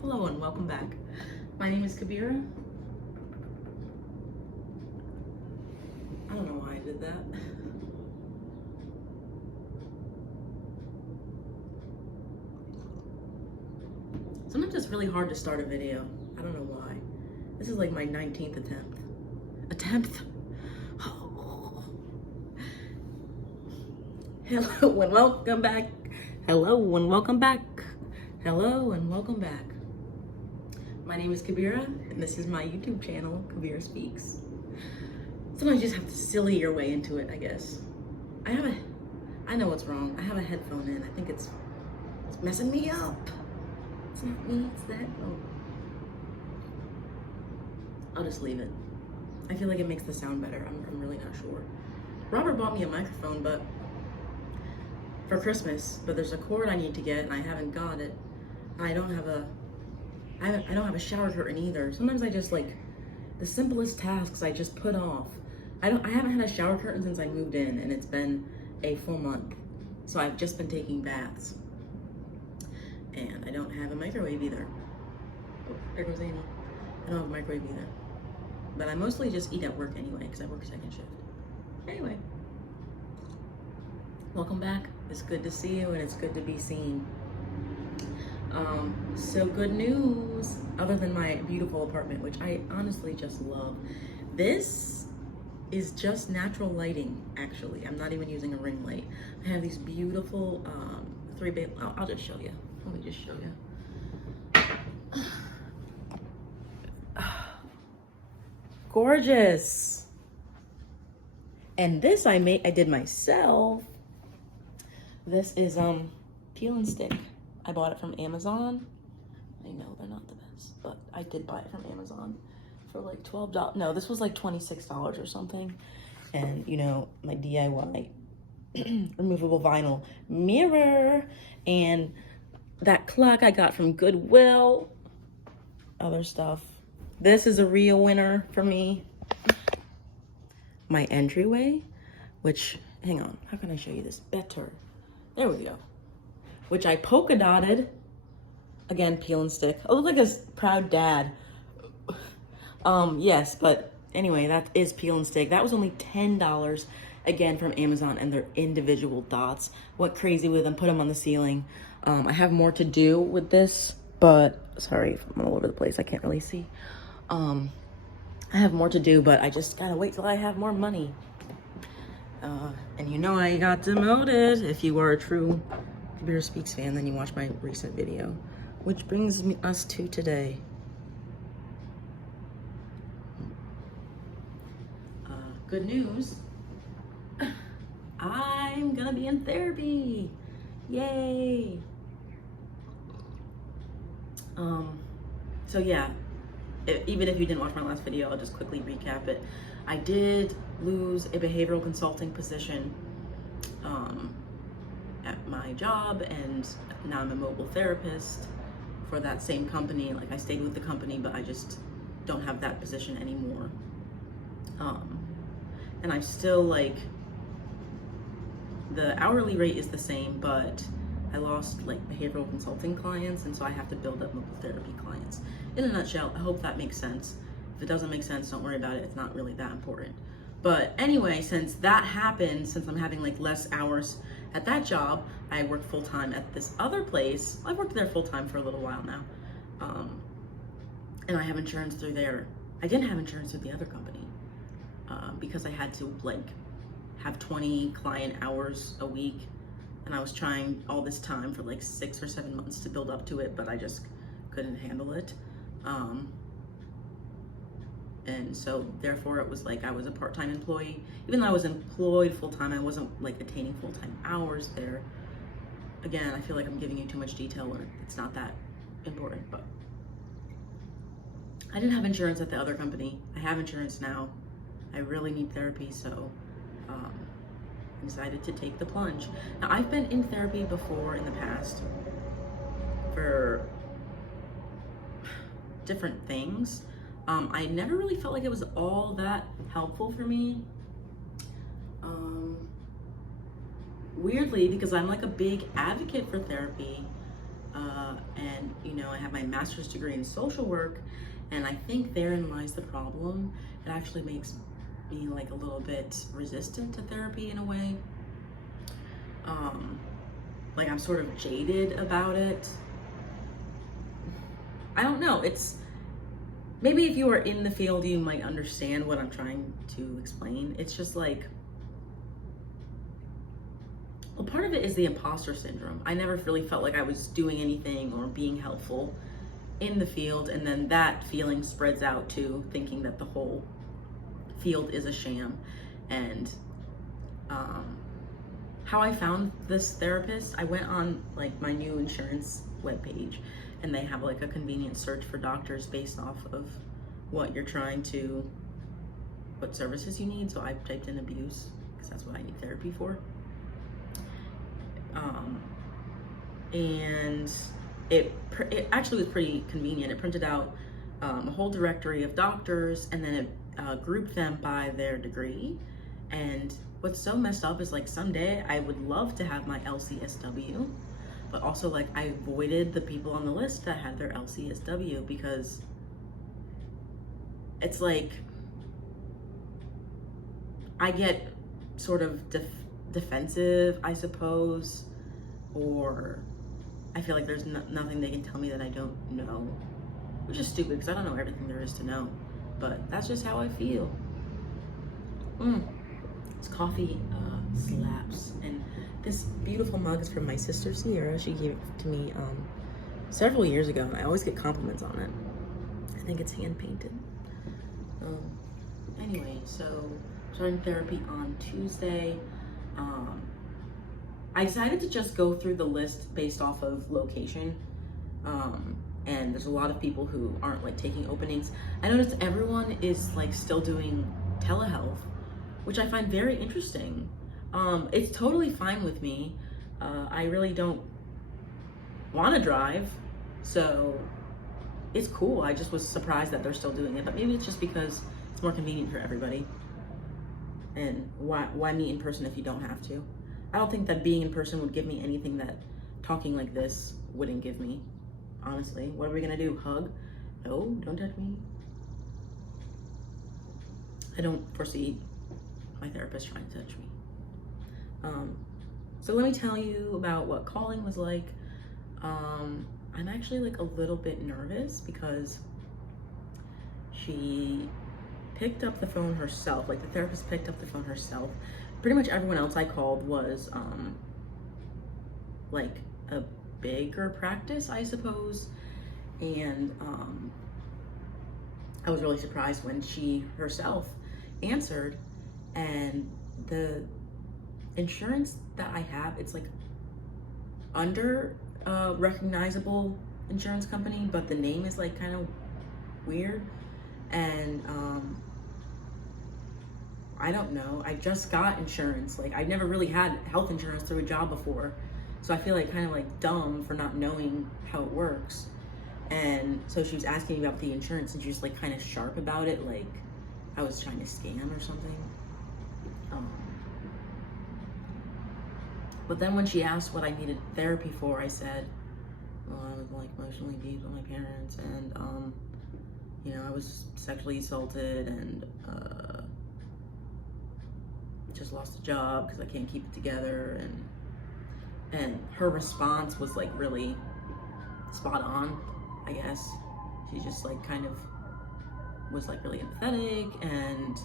Hello and welcome back. My name is Kabira. I don't know why I did that. Sometimes it's really hard to start a video. I don't know why. This is like my 19th attempt. Oh. Hello and welcome back. Hello and welcome back. Hello and welcome back. My name is Kabira, and this is my YouTube channel, Kabira Speaks. Sometimes you just have to silly your way into it, I guess. I know what's wrong. I have a headphone in. I think it's messing me up. It's not me, it's that. Oh. I'll just leave it. I feel like it makes the sound better. I'm really not sure. Robert bought me a microphone, but for Christmas, but there's a cord I need to get, and I haven't got it. I don't have a shower curtain either. Sometimes I just like the simplest tasks I just put off. I haven't had a shower curtain since I moved in, and it's been a full month. So I've just been taking baths. And I don't have a microwave either. Oh, there goes Annie. I don't have a microwave either. But I mostly just eat at work anyway, because I work second shift. Anyway. Welcome back. It's good to see you, and it's good to be seen. So good news, other than my beautiful apartment, which I honestly just love. This is just natural lighting, actually. I'm not even using a ring light. I have these beautiful I'll just show you. Let me just show you. Gorgeous. And this I did myself. This is peel and stick. I bought it from Amazon. I know they're not the best, but I did buy it from Amazon for like $12. No, this was like $26 or something. And you know, my DIY removable vinyl mirror and that clock I got from Goodwill. Other stuff. This is a real winner for me. My entryway, which, hang on, how can I show you this better? There we go. Which I polka dotted. Again, peel and stick. I look like a proud dad. Yes, but anyway, that is peel and stick. That was only $10, again, from Amazon, and they're individual dots. Went crazy with them, put them on the ceiling. I have more to do with this, but sorry if I'm all over the place. I can't really see. I have more to do, but I just gotta wait till I have more money. And you know I got demoted. If you are a true Kabira Speaks fan, then you watch my recent video, which brings us to today. Good news. I'm gonna be in therapy. Yay. So yeah, even if you didn't watch my last video, I'll just quickly recap it. I did lose a behavioral consulting position at my job, and now I'm a mobile therapist for that same company. Like, I stayed with the company, but I just don't have that position anymore. And I'm still like, the hourly rate is the same, but I lost like behavioral consulting clients, and so I have to build up mobile therapy clients. In a nutshell, I hope that makes sense. If it doesn't make sense, don't worry about it. It's not really that important. But anyway, since that happened, since I'm having like less hours at that job, I work full-time at this other place. I've worked there full-time for a little while now. And I have insurance through there. I didn't have insurance through the other company because I had to like have 20 client hours a week. And I was trying all this time for like 6 or 7 months to build up to it, but I just couldn't handle it. And so therefore it was like I was a part-time employee. Even though I was employed full-time, I wasn't like attaining full-time hours there. Again, I feel like I'm giving you too much detail when it's not that important, but I didn't have insurance at the other company. I have insurance now. I really need therapy, so I decided to take the plunge. Now, I've been in therapy before in the past for different things. I never really felt like it was all that helpful for me. Weirdly, because I'm like a big advocate for therapy, and you know, I have my master's degree in social work, and I think therein lies the problem. It actually makes me like a little bit resistant to therapy in a way. Like I'm sort of jaded about it. I don't know. It's maybe if you are in the field, you might understand what I'm trying to explain. It's just like, well, part of it is the imposter syndrome. I never really felt like I was doing anything or being helpful in the field, and then that feeling spreads out to thinking that the whole field is a sham. And how I found this therapist, I went on like my new insurance webpage, and they have like a convenient search for doctors based off of what services you need. So I typed in abuse because that's what I need therapy for. And it actually was pretty convenient. It printed out a whole directory of doctors, and then it grouped them by their degree. And what's so messed up is like someday I would love to have my LCSW, but also like I avoided the people on the list that had their LCSW because it's like I get sort of defensive, I suppose, or I feel like there's nothing they can tell me that I don't know, which is stupid because I don't know everything there is to know, but that's just how I feel. This coffee slaps, and this beautiful mug is from my sister Sierra. She gave it to me several years ago, and I always get compliments on it. I think it's hand painted. Anyway, so starting therapy on Tuesday. I decided to just go through the list based off of location. And there's a lot of people who aren't like taking openings. I noticed everyone is like still doing telehealth, which I find very interesting. It's totally fine with me. I really don't want to drive, so it's cool. I just was surprised that they're still doing it, but maybe it's just because it's more convenient for everybody. And why meet in person if you don't have to? I don't think that being in person would give me anything that talking like this wouldn't give me. Honestly, what are we gonna do? Hug? No, don't touch me. I don't foresee my therapist trying to touch me. So let me tell you about what calling was like. I'm actually like a little bit nervous because she picked up the phone herself. Like the therapist picked up the phone herself. Pretty much everyone else I called was like a bigger practice, I suppose. And I was really surprised when she herself answered, and the insurance that I have, it's like under a recognizable insurance company, but the name is like kind of weird. And I don't know, I just got insurance. Like I never really had health insurance through a job before, so I feel like kind of like dumb for not knowing how it works. And so she was asking me about the insurance, and she was like kind of sharp about it, like I was trying to scam or something. But then when she asked what I needed therapy for, I said, well, I was like emotionally abused by my parents, and you know, I was sexually assaulted, and just lost a job because I can't keep it together. And her response was like really spot on, I guess. She just like kind of was like really empathetic and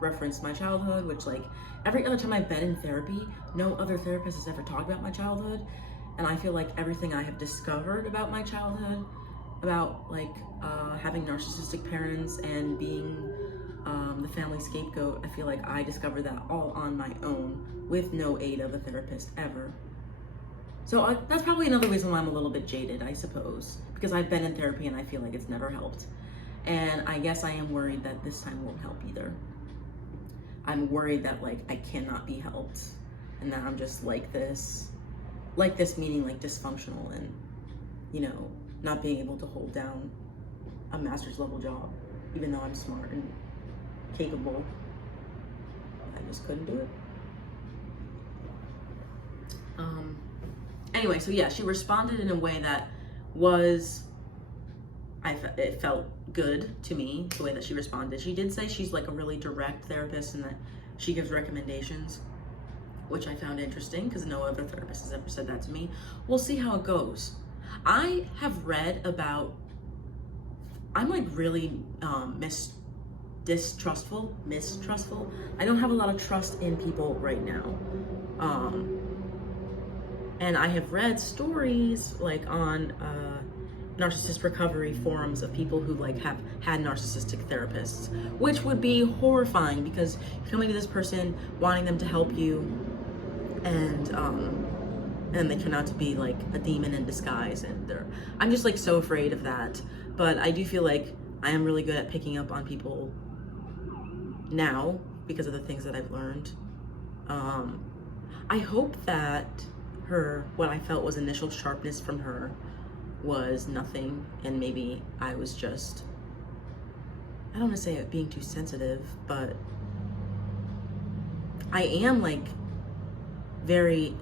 referenced my childhood, which like every other time I've been in therapy, no other therapist has ever talked about my childhood. And I feel like everything I have discovered about my childhood, about like having narcissistic parents and being the family scapegoat, I feel like I discovered that all on my own with no aid of a therapist ever. So that's probably another reason why I'm a little bit jaded, I suppose, because I've been in therapy and I feel like it's never helped. And I guess I am worried that this time won't help either. I'm worried that like I cannot be helped, and that I'm just like this meaning like dysfunctional, and you know, not being able to hold down a master's level job, even though I'm smart and capable. I just couldn't do it. Anyway, so yeah, she responded in a way that was, it felt good to me, the way that she responded. She did say she's like a really direct therapist and that she gives recommendations, which I found interesting because no other therapist has ever said that to me. We'll see how it goes. I have read about, I'm like really mistrustful. I don't have a lot of trust in people right now. And I have read stories like on narcissist recovery forums of people who like have had narcissistic therapists, which would be horrifying because you're coming to this person wanting them to help you, and they turn out to be like a demon in disguise, and I'm just like so afraid of that. But I do feel like I am really good at picking up on people now because of the things that I've learned. I hope that what I felt was initial sharpness from her was nothing, and maybe I was just, I don't want to say it being too sensitive, but I am like very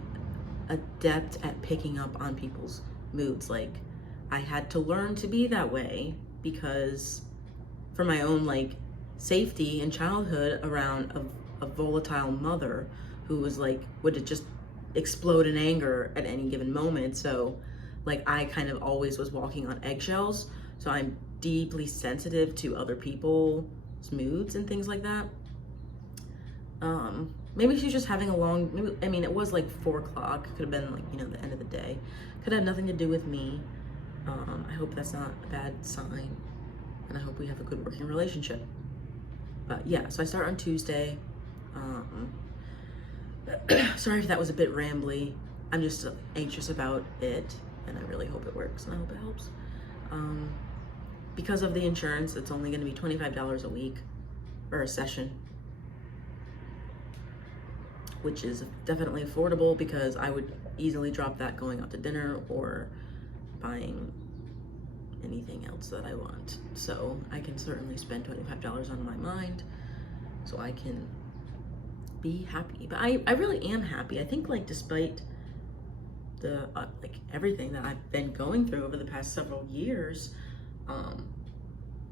adept at picking up on people's moods. Like I had to learn to be that way because for my own like safety in childhood around a volatile mother who was like, would just explode in anger at any given moment. So like I kind of always was walking on eggshells. So I'm deeply sensitive to other people's moods and things like that. Maybe she's just having a long, maybe, I mean, it was like 4 o'clock. Could have been like, you know, the end of the day. Could have nothing to do with me. I hope that's not a bad sign. And I hope we have a good working relationship. But yeah, so I start on Tuesday. Sorry if that was a bit rambly. I'm just anxious about it, and I really hope it works, and I hope it helps. Because of the insurance, it's only going to be $25 a week or a session, which is definitely affordable because I would easily drop that going out to dinner or buying anything else that I want. So I can certainly spend $25 on my mind so I can be happy. But I really am happy. I think like despite the like everything that I've been going through over the past several years,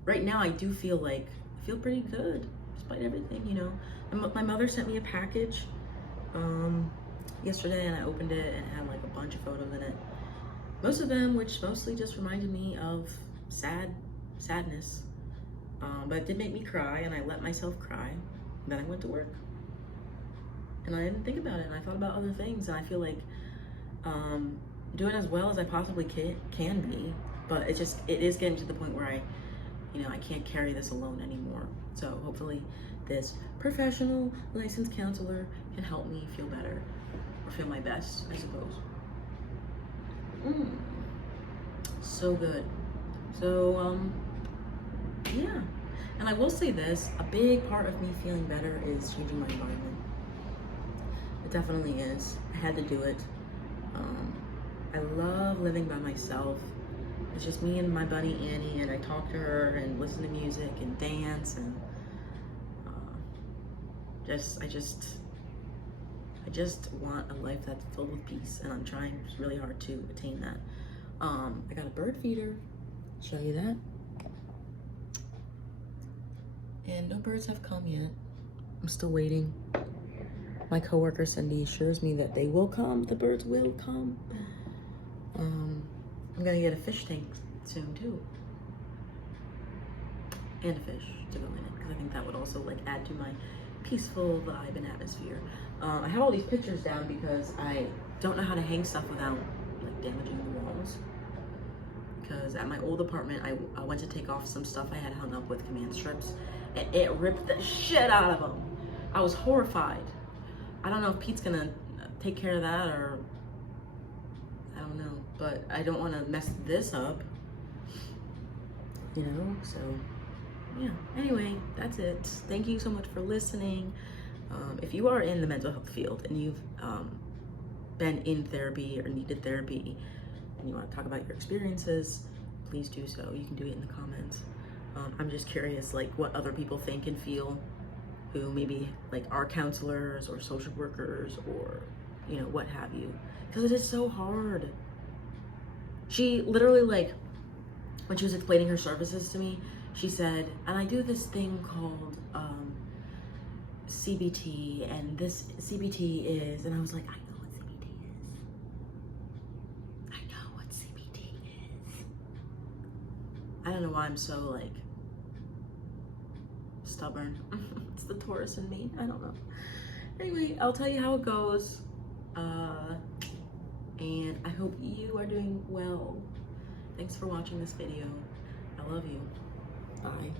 right now I do feel like I feel pretty good despite everything, you know. My mother sent me a package yesterday, and I opened it and it had like a bunch of photos in it. Most of them, which mostly just reminded me of sadness. But it did make me cry, and I let myself cry. Then I went to work. And I didn't think about it, and I thought about other things, and I feel like doing as well as I possibly can be, but it is getting to the point where I can't carry this alone anymore. So hopefully this professional licensed counselor can help me feel better, or feel my best, I suppose. So good. So yeah, and I will say this, a big part of me feeling better is changing my environment. It definitely is. I had to do it. I love living by myself. It's just me and my bunny Annie, and I talk to her and listen to music and dance, and I just want a life that's filled with peace, and I'm trying really hard to attain that. I got a bird feeder. Show you that. And no birds have come yet. I'm still waiting. My coworker Cindy assures me that they will come. The birds will come. I'm gonna get a fish tank soon too, and a fish to go in it, because I think that would also like add to my peaceful vibe and atmosphere. I have all these pictures down because I don't know how to hang stuff without like damaging the walls. Because at my old apartment, I went to take off some stuff I had hung up with command strips, and it ripped the shit out of them. I was horrified. I don't know if Pete's gonna take care of that, or I don't know, but I don't want to mess this up, you know. So yeah, anyway, that's it. Thank you so much for listening. If you are in the mental health field and you've been in therapy or needed therapy, and you want to talk about your experiences, please do so. You can do it in the comments. I'm just curious like what other people think and feel who maybe like are counselors or social workers or you know, what have you. Because it is so hard. She literally, like, when she was explaining her services to me, she said, and I do this thing called CBT, and this CBT is, and I was like, I know what CBT is. I know what CBT is. I don't know why I'm so, like, stubborn. It's the Taurus in me. I don't know. Anyway, I'll tell you how it goes. And I hope you are doing well. Thanks for watching this video. I love you. Bye.